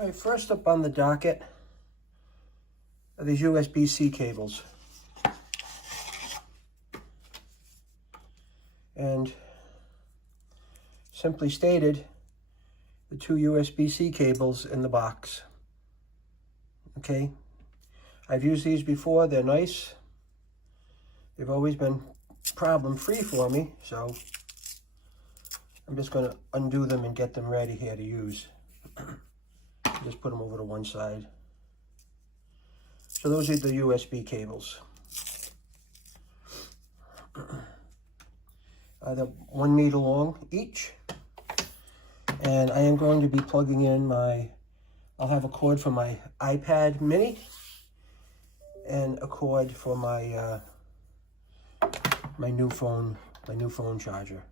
All right, first up on the docket are these USB C cables. And simply stated, the two USB C cables in the box. Okay, I've used these before, they're nice. They've always been problem free for me, so I'm just going to undo them and get them ready here to use. Just put them over to one side. So those are the USB cables. They're 1 meter long each. And I am going to be plugging in I'll have a cord for my iPad mini and a cord for my my new phone charger.